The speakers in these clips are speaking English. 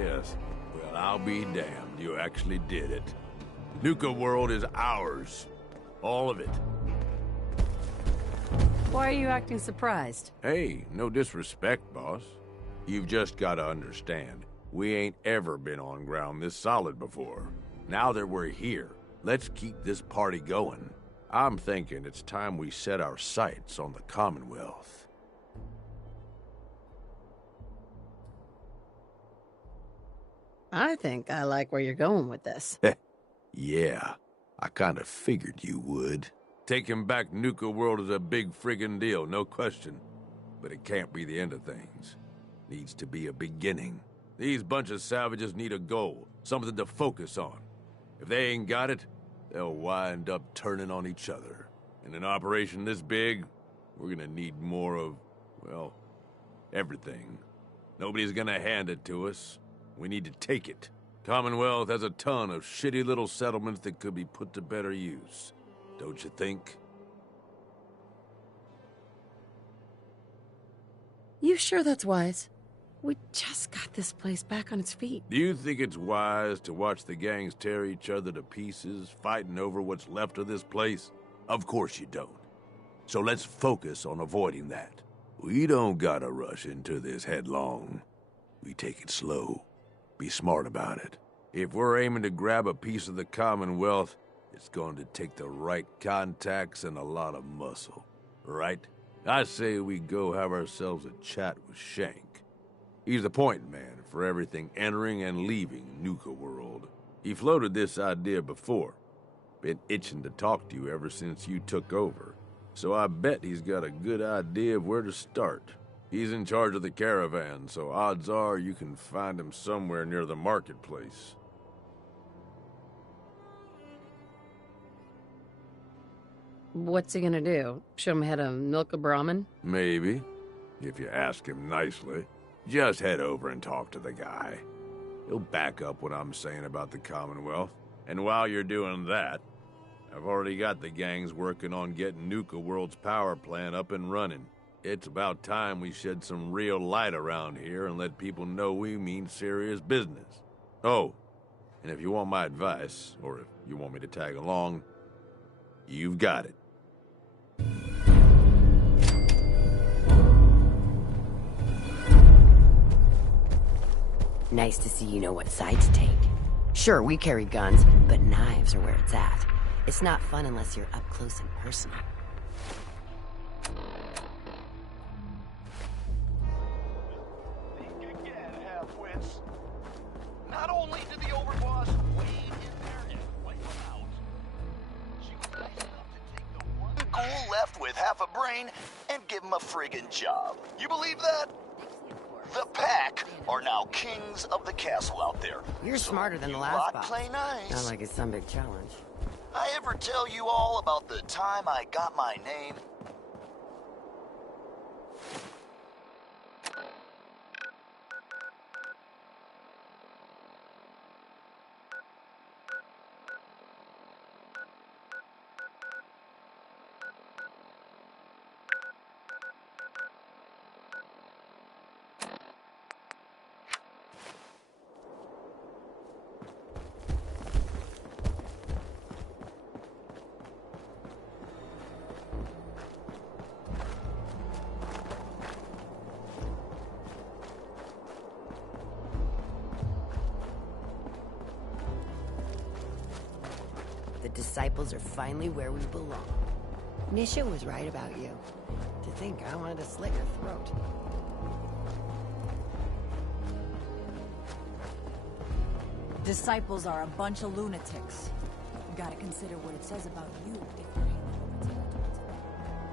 Yes. Well, I'll be damned. You actually did it. Nuka World is ours. All of it. Why are you acting surprised? Hey, no disrespect, boss. You've just gotta understand. We ain't ever been on ground this solid before. Now that we're here, let's keep this party going. I'm thinking it's time we set our sights on the Commonwealth. I think I like where you're going with this. Yeah, I kinda figured you would. Taking back Nuka World is a big friggin' deal, no question. But it can't be the end of things. Needs to be a beginning. These bunch of savages need a goal, something to focus on. If they ain't got it, they'll wind up turning on each other. In an operation this big, we're gonna need more of, well, everything. Nobody's gonna hand it to us. We need to take it. Commonwealth has a ton of shitty little settlements that could be put to better use. Don't you think? You sure that's wise? We just got this place back on its feet. Do you think it's wise to watch the gangs tear each other to pieces, fighting over what's left of this place? Of course you don't. So let's focus on avoiding that. We don't gotta rush into this headlong. We take it slow. Be smart about it. If we're aiming to grab a piece of the Commonwealth, it's going to take the right contacts and a lot of muscle. Right? I say we go have ourselves a chat with Shank. He's the point man for everything entering and leaving Nuka World. He floated this idea before. Been itching to talk to you ever since you took over. So I bet he's got a good idea of where to start. He's in charge of the caravan, so odds are you can find him somewhere near the marketplace. What's he gonna do? Show him how to milk a Brahmin? Maybe, if you ask him nicely. Just head over and talk to the guy. He'll back up what I'm saying about the Commonwealth. And while you're doing that, I've already got the gangs working on getting Nuka World's power plant up and running. It's about time we shed some real light around here and let people know we mean serious business. Oh, and if you want my advice, or if you want me to tag along, you've got it. Nice to see you know what side to take. Sure, we carry guns, but knives are where it's at. It's not fun unless you're up close and personal. Not only did the overboss wade in there and wipe him out, she was nice enough to take the one ghoul left with half a brain and give him a friggin' job. You believe that? The pack are now kings of the castle out there. You're So smarter than the you last lot boss. play nice. Not like it's some big challenge. I ever tell you all about the time I got my name? The disciples are finally where we belong. Nisha was right about you. To think I wanted to slit your throat. Disciples are a bunch of lunatics. You gotta consider what it says about you if you're handing over territory to them.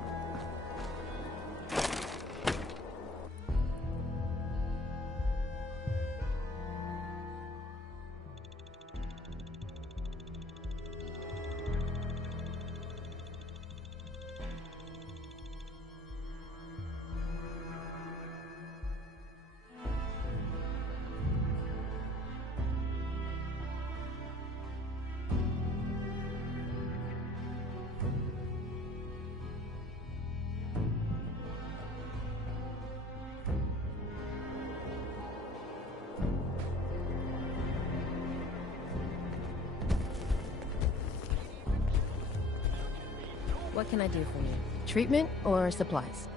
What can I do for you? Treatment or supplies?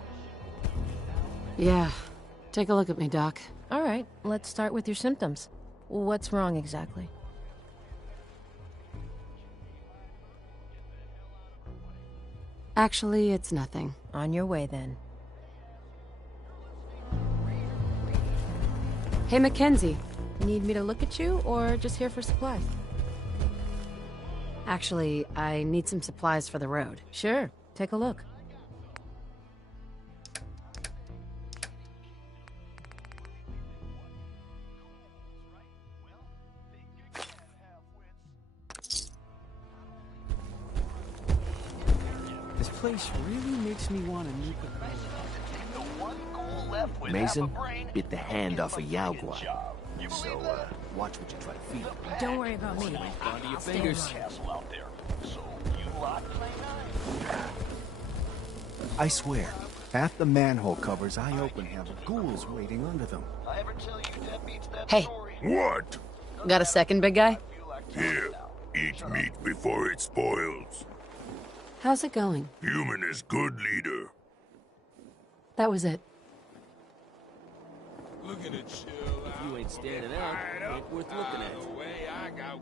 Yeah. Take a look at me, Doc. All right, let's start with your symptoms. What's wrong exactly? Actually, it's nothing. On your way, then. Hey, Mackenzie. Need me to look at you, or just here for supplies? Actually, I need some supplies for the road. Sure, take a look. This place really makes me want to nuke it. Mason bit the hand off a Yaogua. So, watch what you try to feed him. Don't worry about me. Onto your fingers. I swear, half the manhole covers I open have ghouls waiting under them. Hey. What? Got a second, big guy? Here, eat meat before it spoils. How's it going? Human is good leader. That was it. Look at it, chill out. You ain't standing out. Ain't worth looking at. The way I got.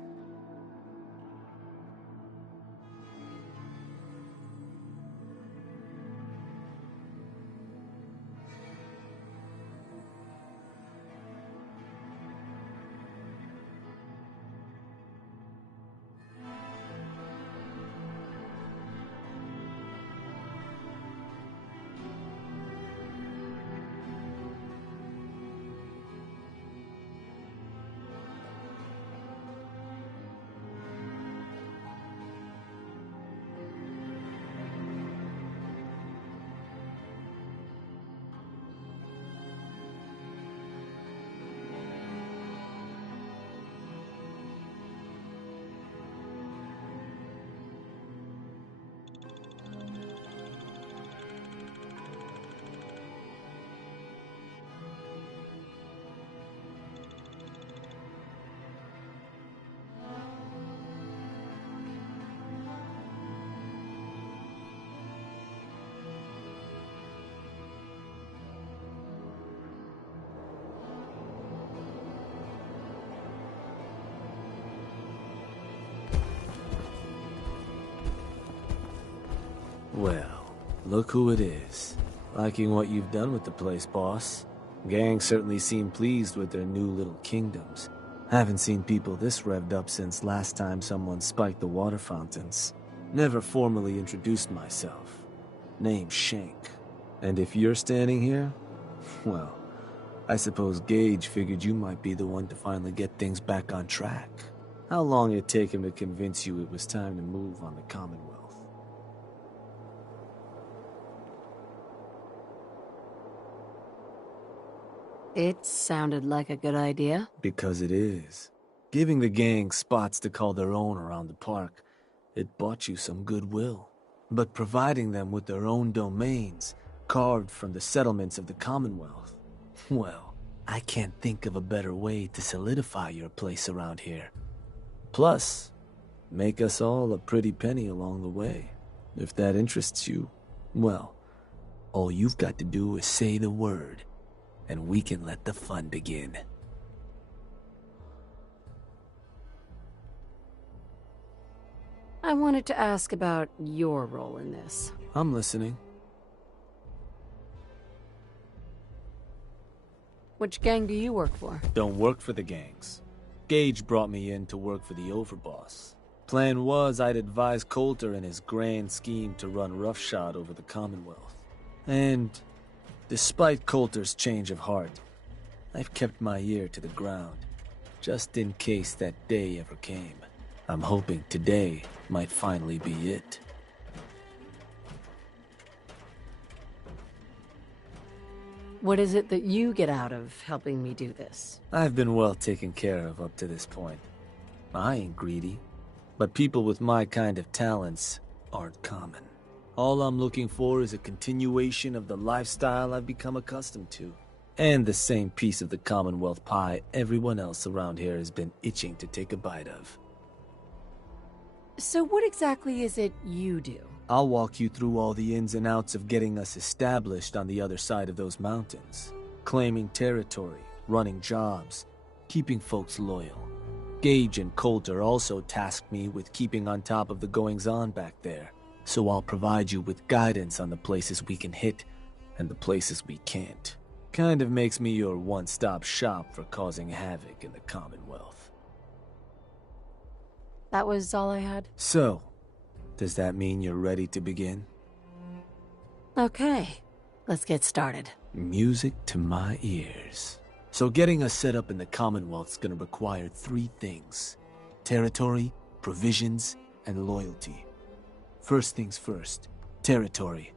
Well, look who it is. Liking what you've done with the place, boss. Gang certainly seem pleased with their new little kingdoms. Haven't seen people this revved up since last time someone spiked the water fountains. Never formally introduced myself. Name's Shank. And if you're standing here, well, I suppose Gage figured you might be the one to finally get things back on track. How long it take him to convince you it was time to move on the Commonwealth? It sounded like a good idea. Because it is. Giving the gang spots to call their own around the park, it bought you some goodwill. But providing them with their own domains, carved from the settlements of the Commonwealth, well, I can't think of a better way to solidify your place around here. Plus, make us all a pretty penny along the way. If that interests you, well, all you've got to do is say the word, and we can let the fun begin. I wanted to ask about your role in this. I'm listening. Which gang do you work for? Don't work for the gangs. Gage brought me in to work for the overboss. Plan was I'd advise Coulter in his grand scheme to run roughshod over the Commonwealth. And despite Coulter's change of heart, I've kept my ear to the ground, just in case that day ever came. I'm hoping today might finally be it. What is it that you get out of helping me do this? I've been well taken care of up to this point. I ain't greedy, but people with my kind of talents aren't common. All I'm looking for is a continuation of the lifestyle I've become accustomed to, and the same piece of the Commonwealth pie everyone else around here has been itching to take a bite of. So what exactly is it you do? I'll walk you through all the ins and outs of getting us established on the other side of those mountains. Claiming territory, running jobs, keeping folks loyal. Gage and Coulter also tasked me with keeping on top of the goings-on back there, so I'll provide you with guidance on the places we can hit and the places we can't. Kind of makes me your one-stop shop for causing havoc in the Commonwealth. That was all I had? So, does that mean you're ready to begin? Okay, let's get started. Music to my ears. So getting us set up in the Commonwealth's gonna require 3 things: territory, provisions, and loyalty. First things first, territory.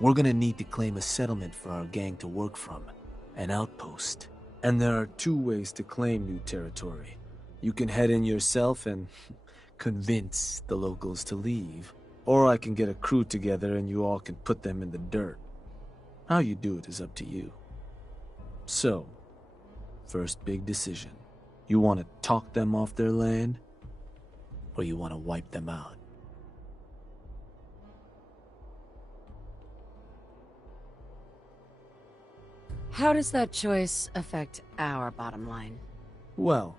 We're gonna need to claim a settlement for our gang to work from, an outpost. And there are 2 ways to claim new territory. You can head in yourself and convince the locals to leave, or I can get a crew together and you all can put them in the dirt. How you do it is up to you. So, first big decision. You want to talk them off their land, or you want to wipe them out? How does that choice affect our bottom line? Well,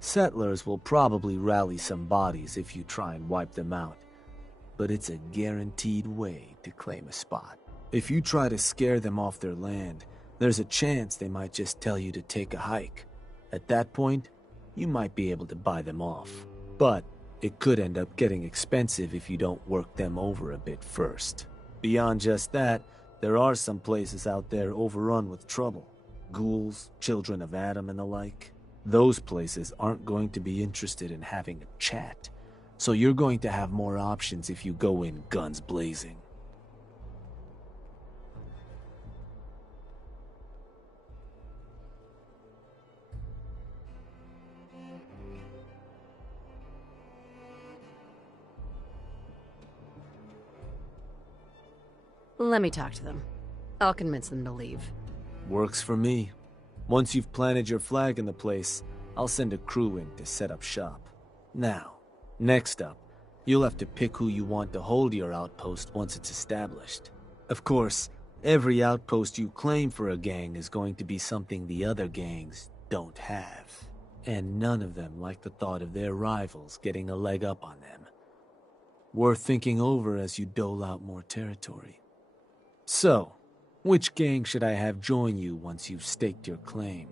settlers will probably rally some bodies if you try and wipe them out, but it's a guaranteed way to claim a spot. If you try to scare them off their land, there's a chance they might just tell you to take a hike. At that point, you might be able to buy them off. But it could end up getting expensive if you don't work them over a bit first. Beyond just that, there are some places out there overrun with trouble. Ghouls, children of Adam and the like. Those places aren't going to be interested in having a chat. So you're going to have more options if you go in guns blazing. Let me talk to them. I'll convince them to leave. Works for me. Once you've planted your flag in the place, I'll send a crew in to set up shop. Now, next up, you'll have to pick who you want to hold your outpost once it's established. Of course, every outpost you claim for a gang is going to be something the other gangs don't have. And none of them like the thought of their rivals getting a leg up on them. Worth thinking over as you dole out more territory. So, which gang should I have join you once you've staked your claim?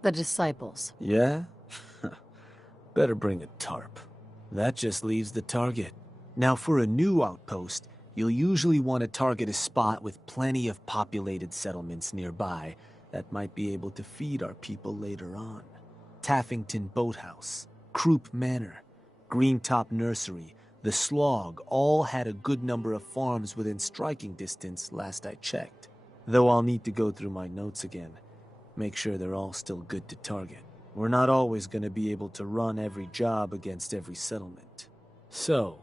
The Disciples. Yeah? Better bring a tarp. That just leaves the target. Now for a new outpost, you'll usually want to target a spot with plenty of populated settlements nearby that might be able to feed our people later on. Taffington Boathouse, Croup Manor, Greentop Nursery, the Slog all had a good number of farms within striking distance last I checked. Though I'll need to go through my notes again. Make sure they're all still good to target. We're not always going to be able to run every job against every settlement. So,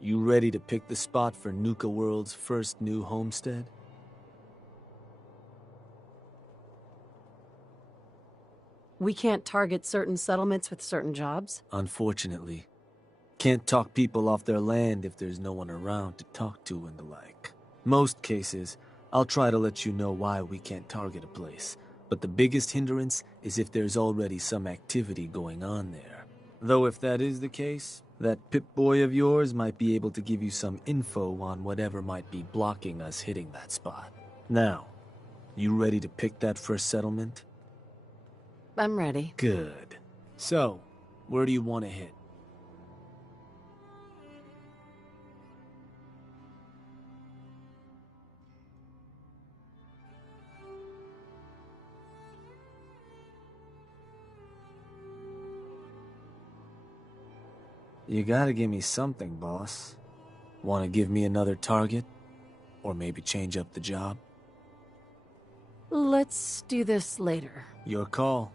you ready to pick the spot for Nuka World's first new homestead? We can't target certain settlements with certain jobs? Unfortunately. Can't talk people off their land if there's no one around to talk to and the like. Most cases, I'll try to let you know why we can't target a place, but the biggest hindrance is if there's already some activity going on there. Though if that is the case, that Pip-Boy of yours might be able to give you some info on whatever might be blocking us hitting that spot. Now, you ready to pick that first settlement? I'm ready. Good. So, where do you want to hit? You gotta give me something, boss. Want to give me another target? Or maybe change up the job? Let's do this later. Your call.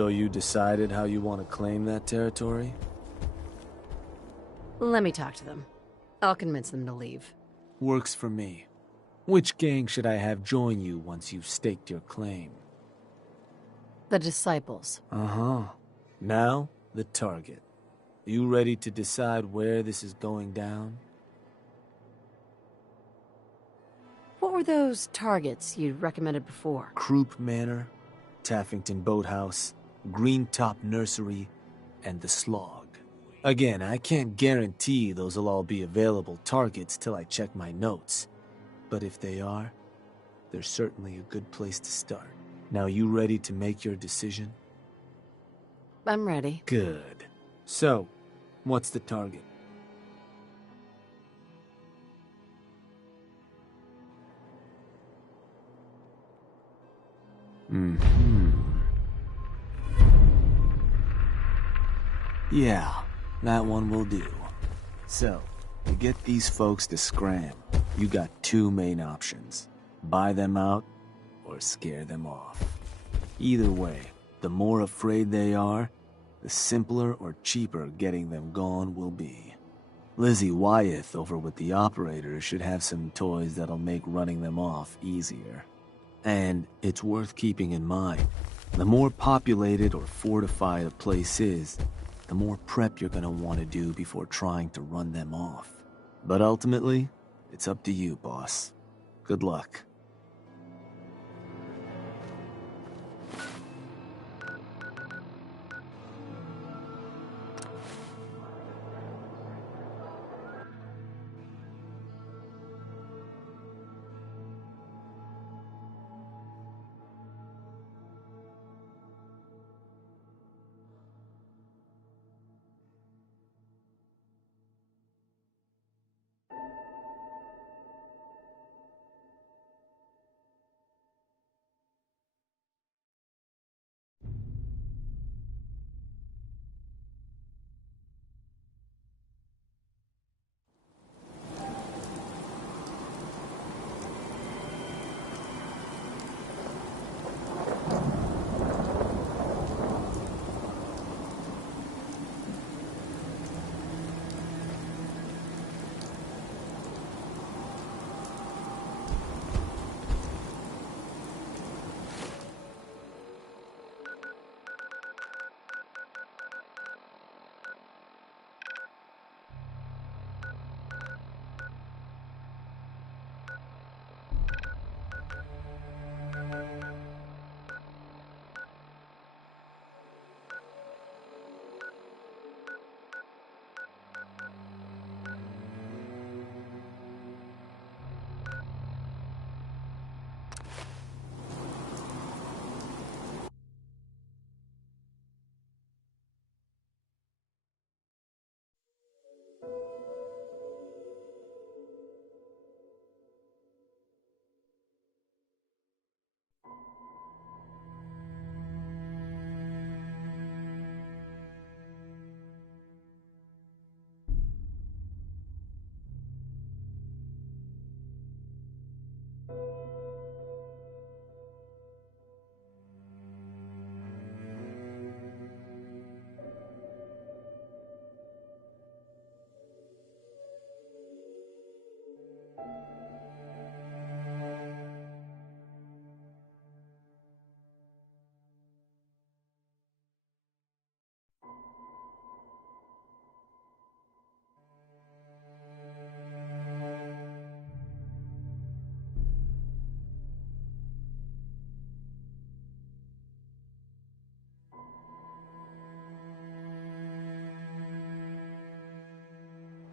So you decided how you want to claim that territory? Let me talk to them. I'll convince them to leave. Works for me. Which gang should I have join you once you've staked your claim? The Disciples. Uh-huh. Now, the target. You ready to decide where this is going down? What were those targets you recommended before? Croup Manor, Taffington Boathouse, Green Top Nursery, and the Slog. Again, I can't guarantee those will all be available targets till I check my notes. But if they are, they're certainly a good place to start. Now, you ready to make your decision? I'm ready. Good. So, what's the target? Yeah, that one will do. So, to get these folks to scram, you got two main options. Buy them out, or scare them off. Either way, the more afraid they are, the simpler or cheaper getting them gone will be. Lizzie Wyeth over with the operators should have some toys that'll make running them off easier. And it's worth keeping in mind, the more populated or fortified a place is, the more prep you're gonna want to do before trying to run them off. But ultimately, it's up to you, boss. Good luck.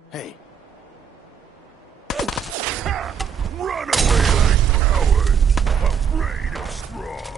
Hey, Run away like cowards, afraid of straw.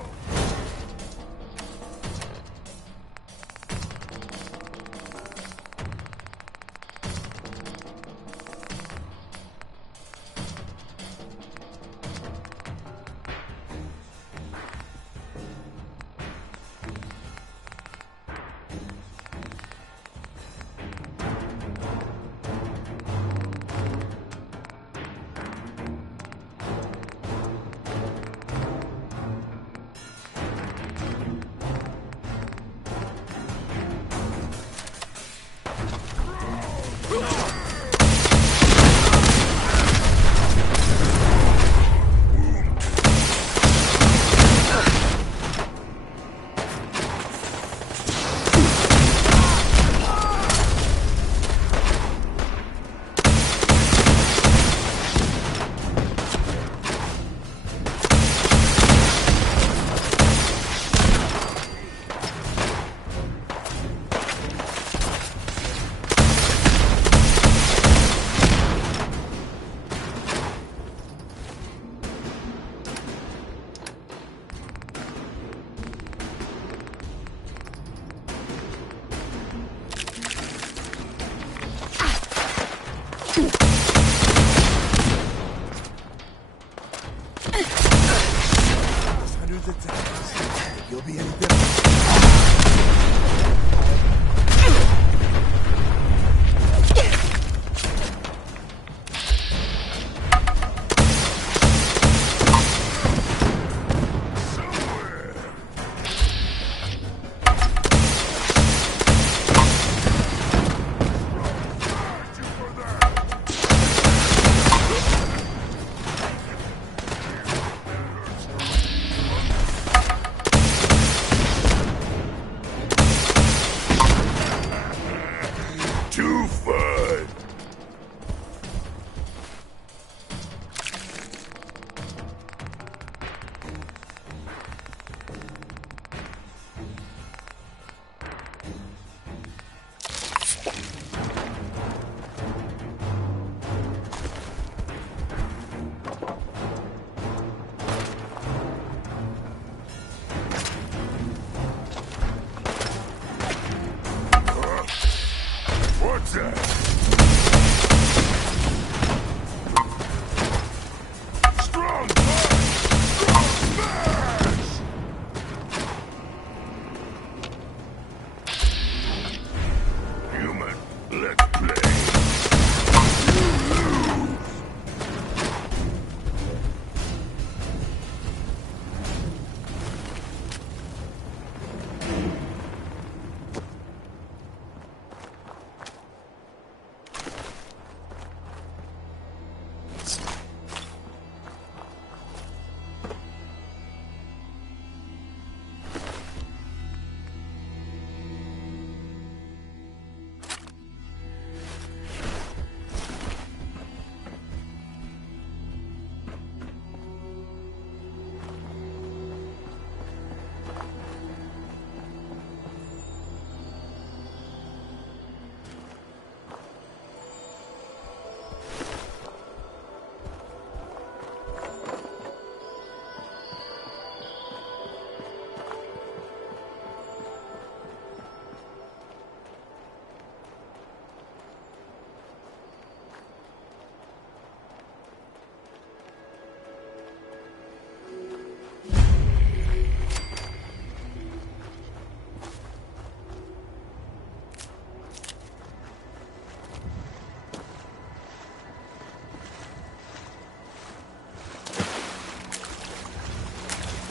as it sounds. Think you'll be any different. Too fun! What's that? Strong punch! Strong smash! Human, let's play. You lose!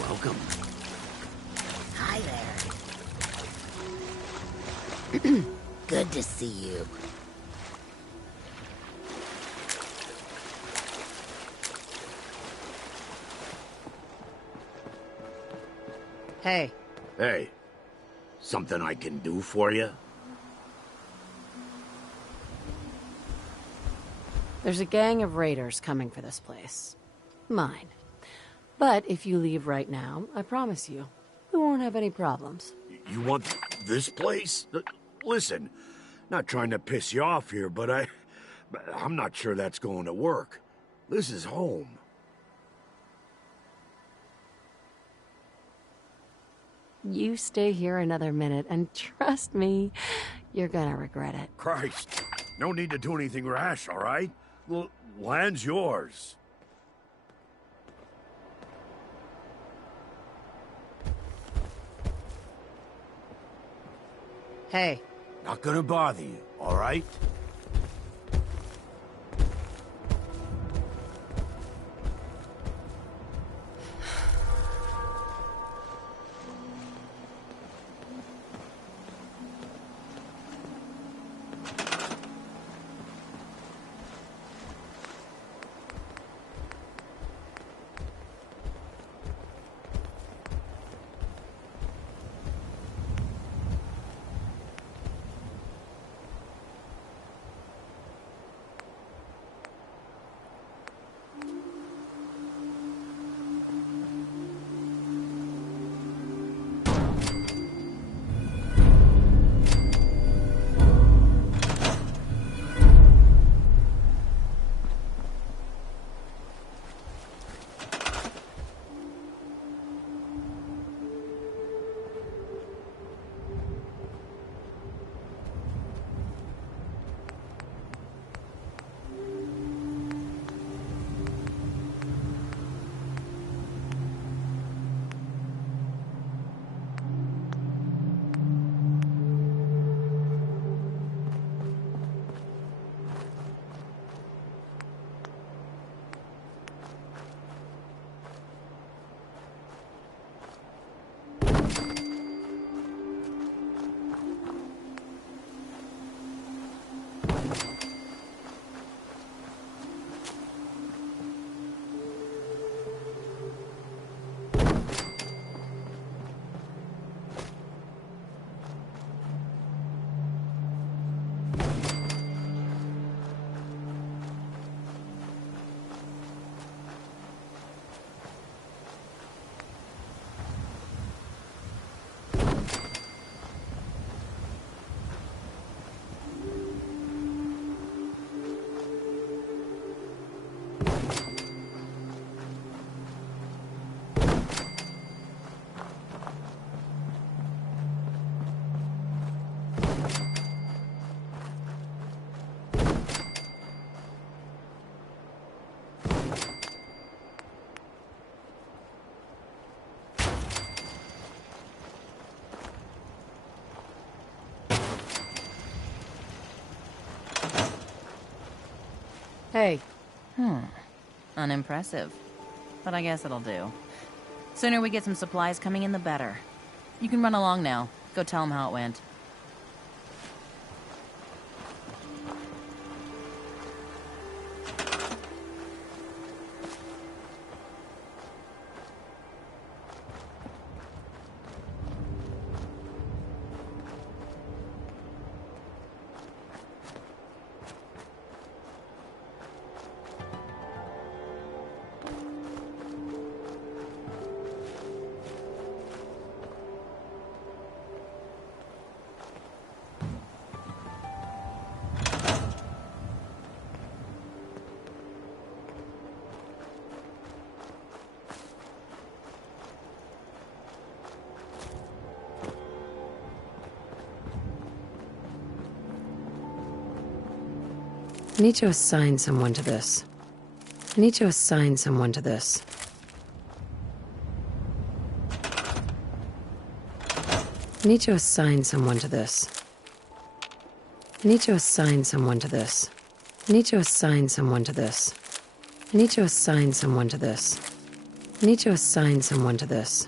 Welcome. Hi there. Good to see you. Hey, Hey, something I can do for you? There's a gang of raiders coming for this place. Mine. But if you leave right now, I promise you, we won't have any problems. You want this place? Listen, not trying to piss you off here, but I'm not sure that's going to work. This is home. You stay here another minute, and trust me, you're gonna regret it. Christ, no need to do anything rash, all right? Land's yours. hey. Not gonna bother you, all right? Hey, Unimpressive. But I guess it'll do. Sooner we get some supplies coming in, the better. You can run along now. Go tell them how it went. I need to assign someone to this. I need to assign someone to this. I need to assign someone to this. I need to assign someone to this. I need to assign someone to this. I need to assign someone to this. I need to assign someone to this.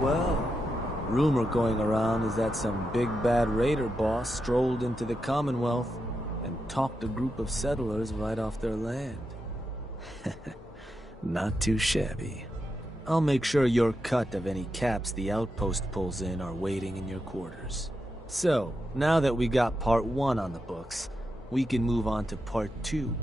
Well. Rumor going around is that some big bad raider boss strolled into the Commonwealth and talked a group of settlers right off their land. Not too shabby. I'll make sure your cut of any caps the outpost pulls in are waiting in your quarters. So, now that we got part 1 on the books, we can move on to part 2,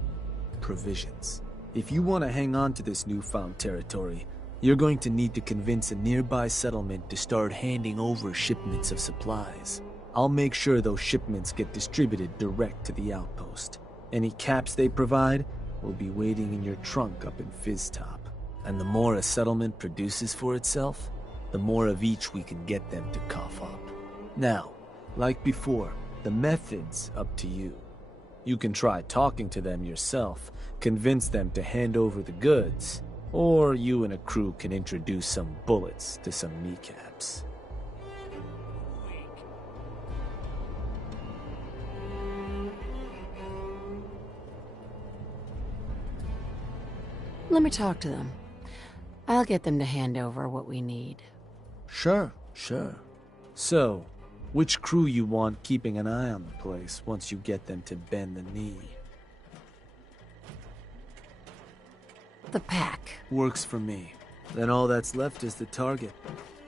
provisions. If you want to hang on to this newfound territory, you're going to need to convince a nearby settlement to start handing over shipments of supplies. I'll make sure those shipments get distributed direct to the outpost. Any caps they provide will be waiting in your trunk up in Fizztop. And the more a settlement produces for itself, the more of each we can get them to cough up. Now, like before, the method's up to you. You can try talking to them yourself, convince them to hand over the goods, or you and a crew can introduce some bullets to some kneecaps. Let me talk to them. I'll get them to hand over what we need. Sure, Sure. So, which crew you want keeping an eye on the place once you get them to bend the knee? The pack. Works for me. Then all that's left is the target.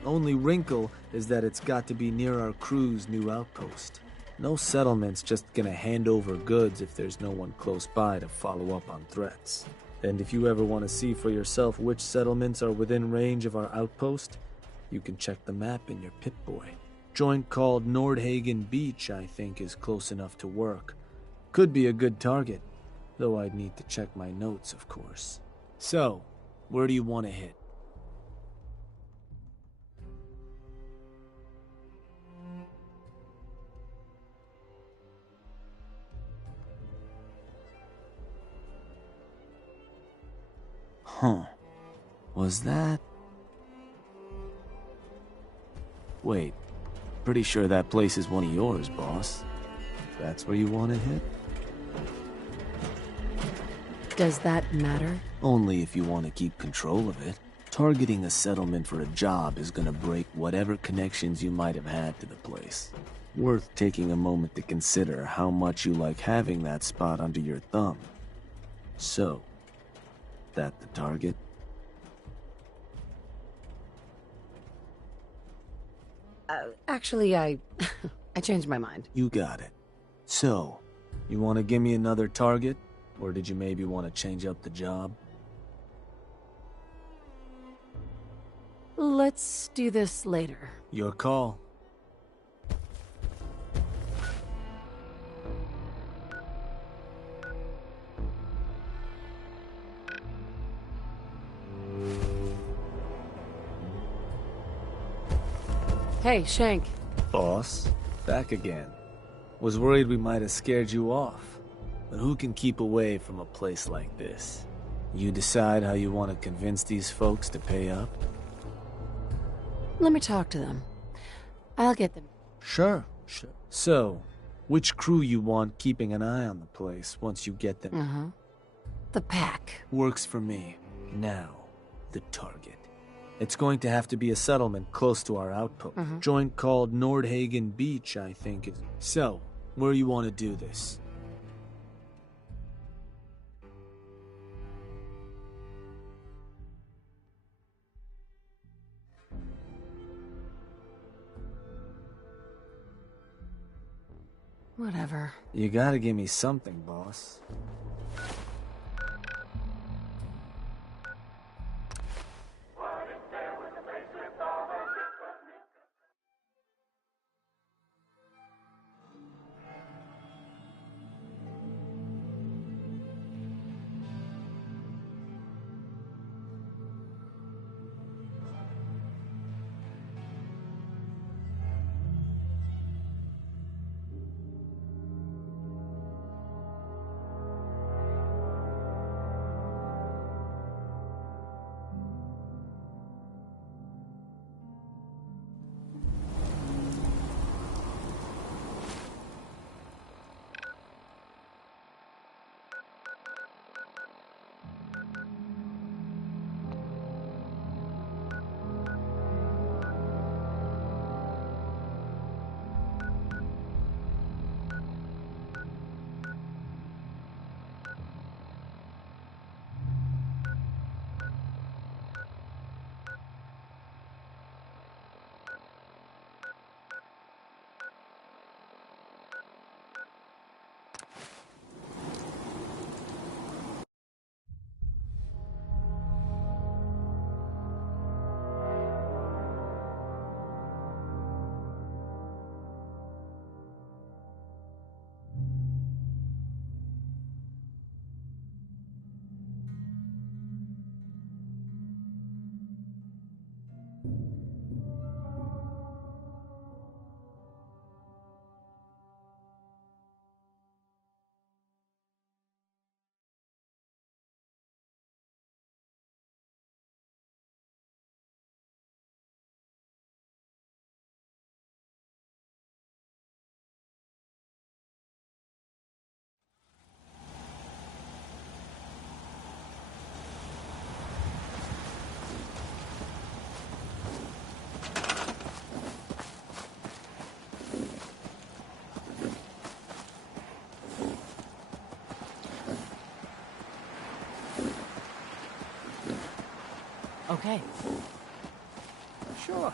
Only wrinkle is that it's got to be near our crew's new outpost. No settlement's just gonna hand over goods if there's no one close by to follow up on threats. And if you ever want to see for yourself which settlements are within range of our outpost, you can check the map in your Pip-Boy. Joint called Nordhagen Beach, I think, is close enough to work. Could be a good target, though I'd need to check my notes, of course. So, where do you want to hit? Huh. Was that... Wait. Pretty sure that place is one of yours, boss. That's where you want to hit? Does that matter? Only if you want to keep control of it. Targeting a settlement for a job is gonna break whatever connections you might have had to the place. Worth taking a moment to consider how much you like having that spot under your thumb. So, that the target? Actually, I changed my mind. You got it. So, you want to give me another target? Or did you maybe want to change up the job? Let's do this later. Your call. Hey, Shank. Boss, back again. Was worried we might have scared you off. But who can keep away from a place like this? You decide how you want to convince these folks to pay up? Let me talk to them. I'll get them. Sure. So, which crew you want keeping an eye on the place once you get them? Uh-huh. The pack. Works for me. Now, the target. It's going to have to be a settlement close to our outpost. Joint called Nordhagen Beach, I think is. So, where you want to do this? Whatever. You gotta give me something, boss. Okay. Sure.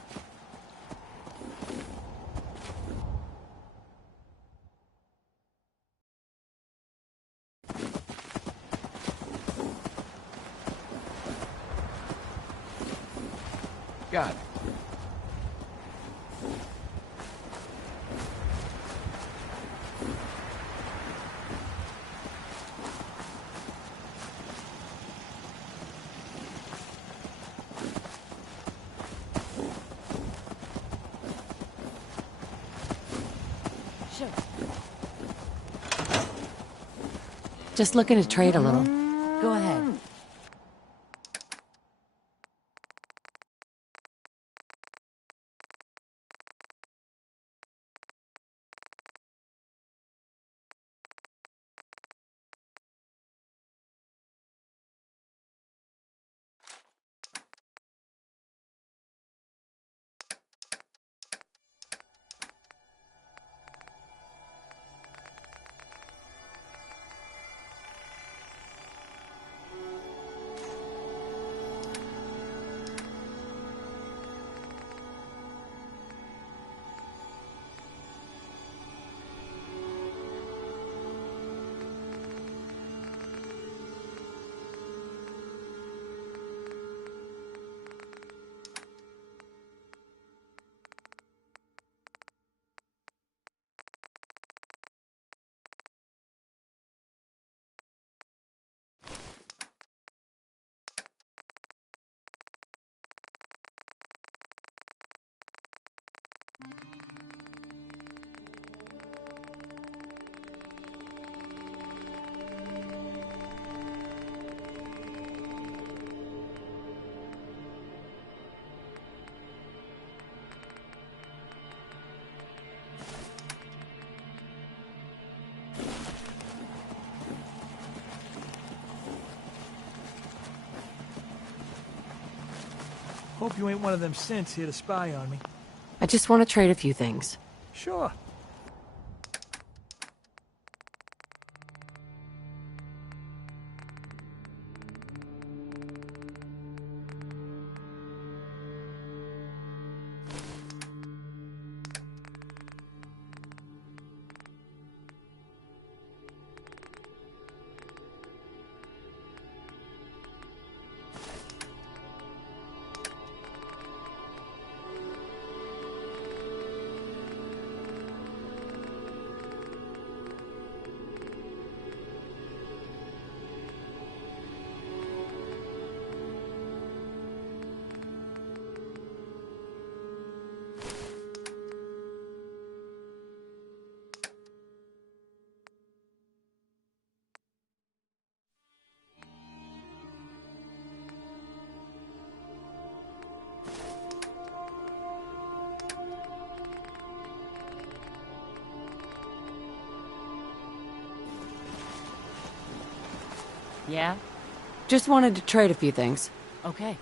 Got it. Shoot. Just looking to trade a little. Go ahead. Hope you ain't one of them synths here to spy on me. I just want to trade a few things. Sure. Yeah? Just wanted to trade a few things. Okay.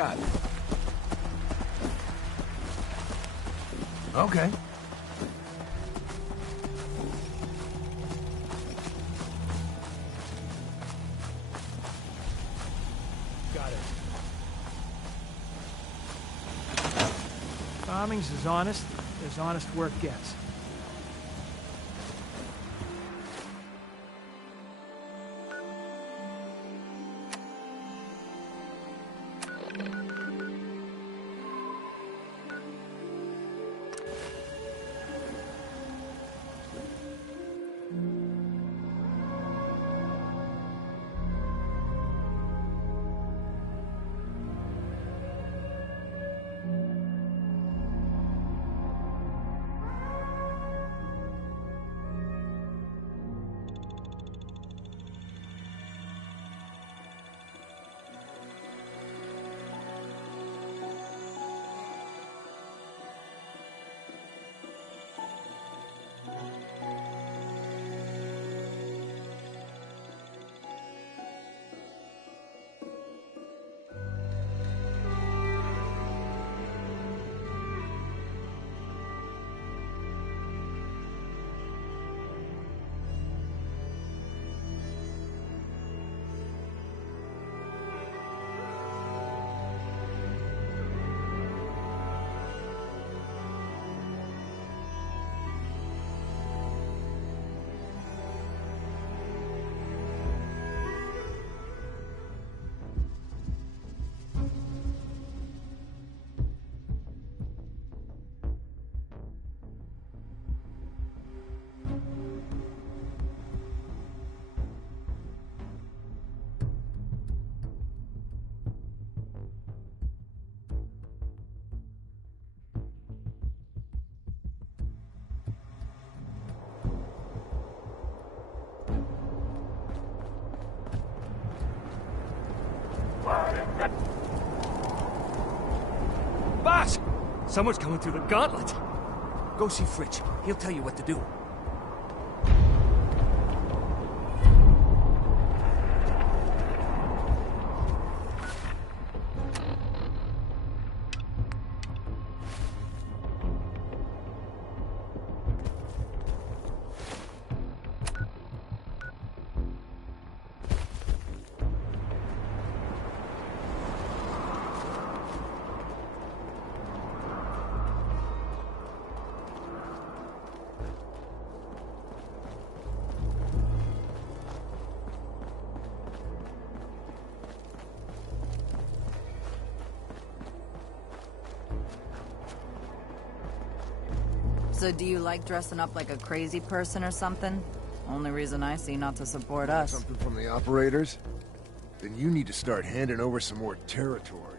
got it. Okay. Got it. Farming's as honest as honest work gets. Boss! Someone's coming through the gauntlet. Go see Fritch. He'll tell you what to do. So do you like dressing up like a crazy person or something? Only reason I see not to support us. Something from the operators? Then you need to start handing over some more territory.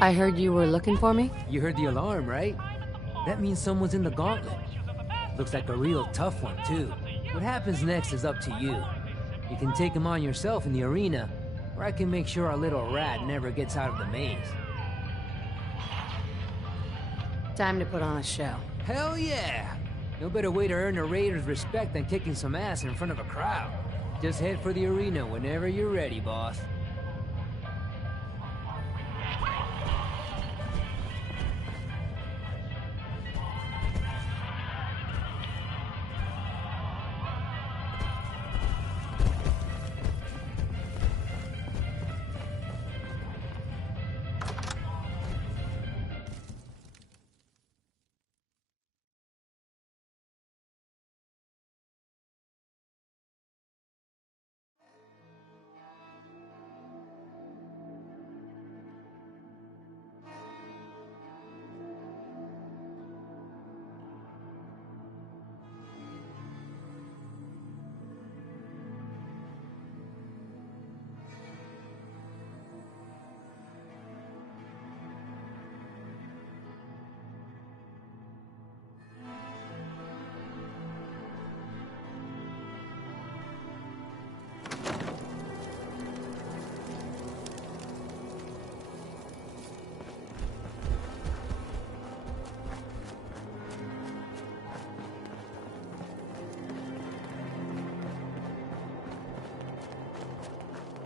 I heard you were looking for me? You heard the alarm, right? That means someone's in the gauntlet. Looks like a real tough one, too. What happens next is up to you. You can take him on yourself in the arena, or I can make sure our little rat never gets out of the maze. Time to put on a show. Hell yeah! No better way to earn a raider's respect than kicking some ass in front of a crowd. Just head for the arena whenever you're ready, boss.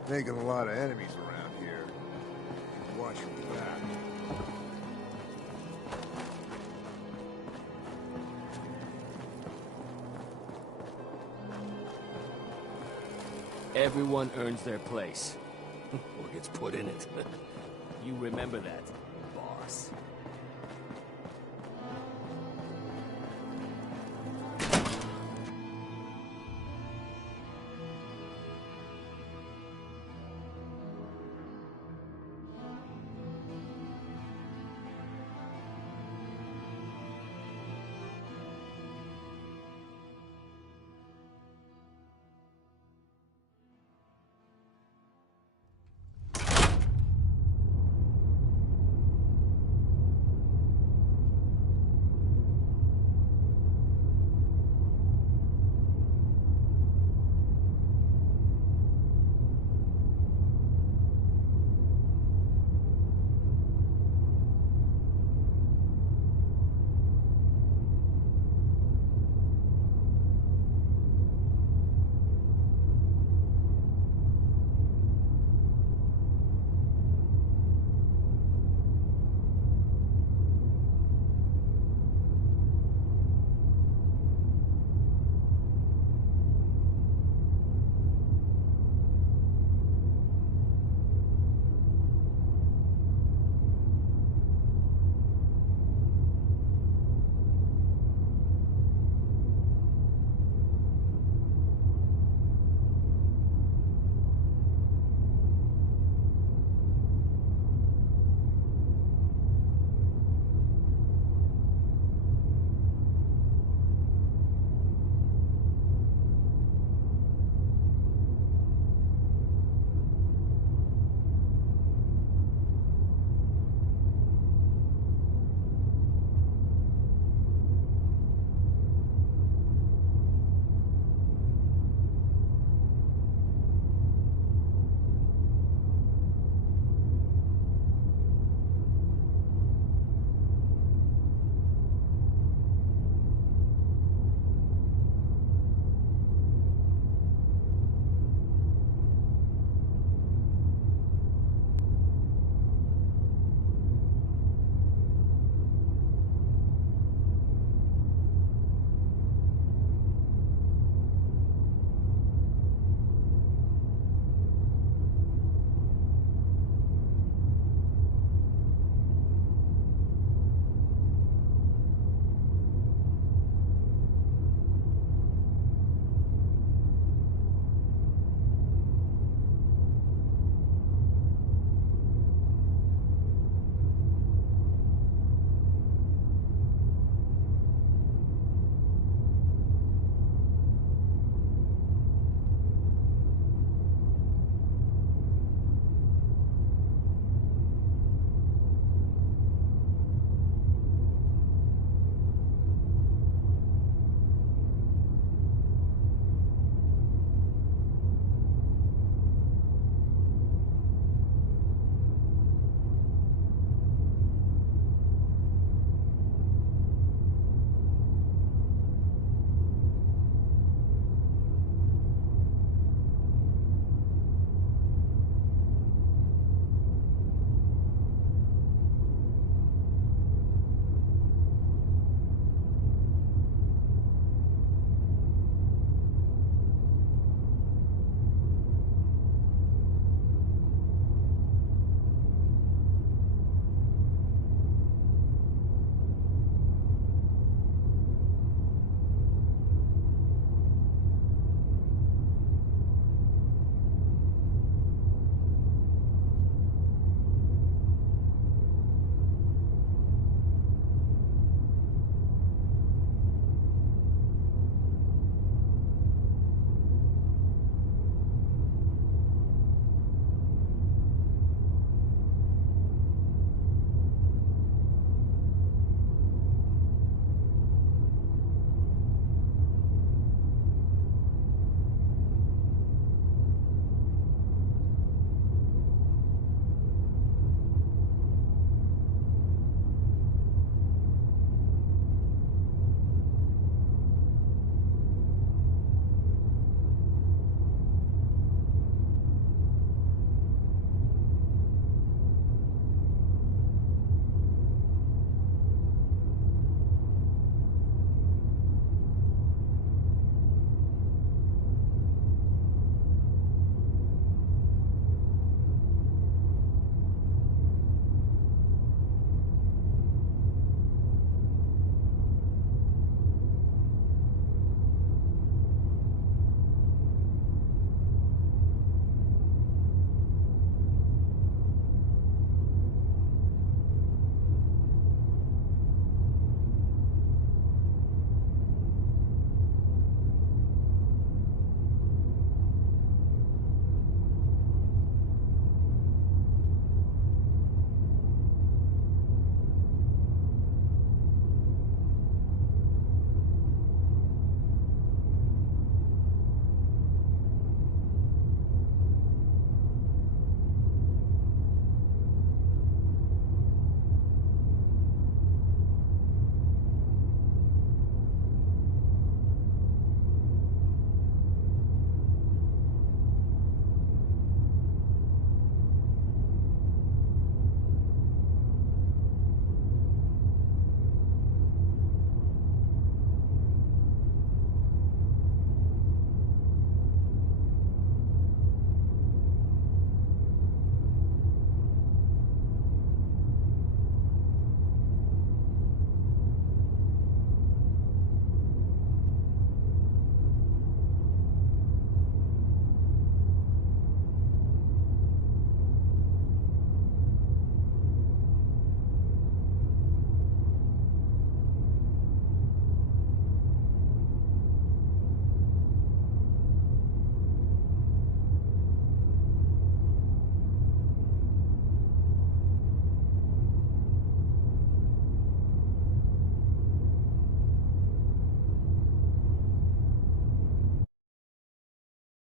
Making a lot of enemies around here. Watch your back. Everyone earns their place. Or gets put in it. You remember that, boss.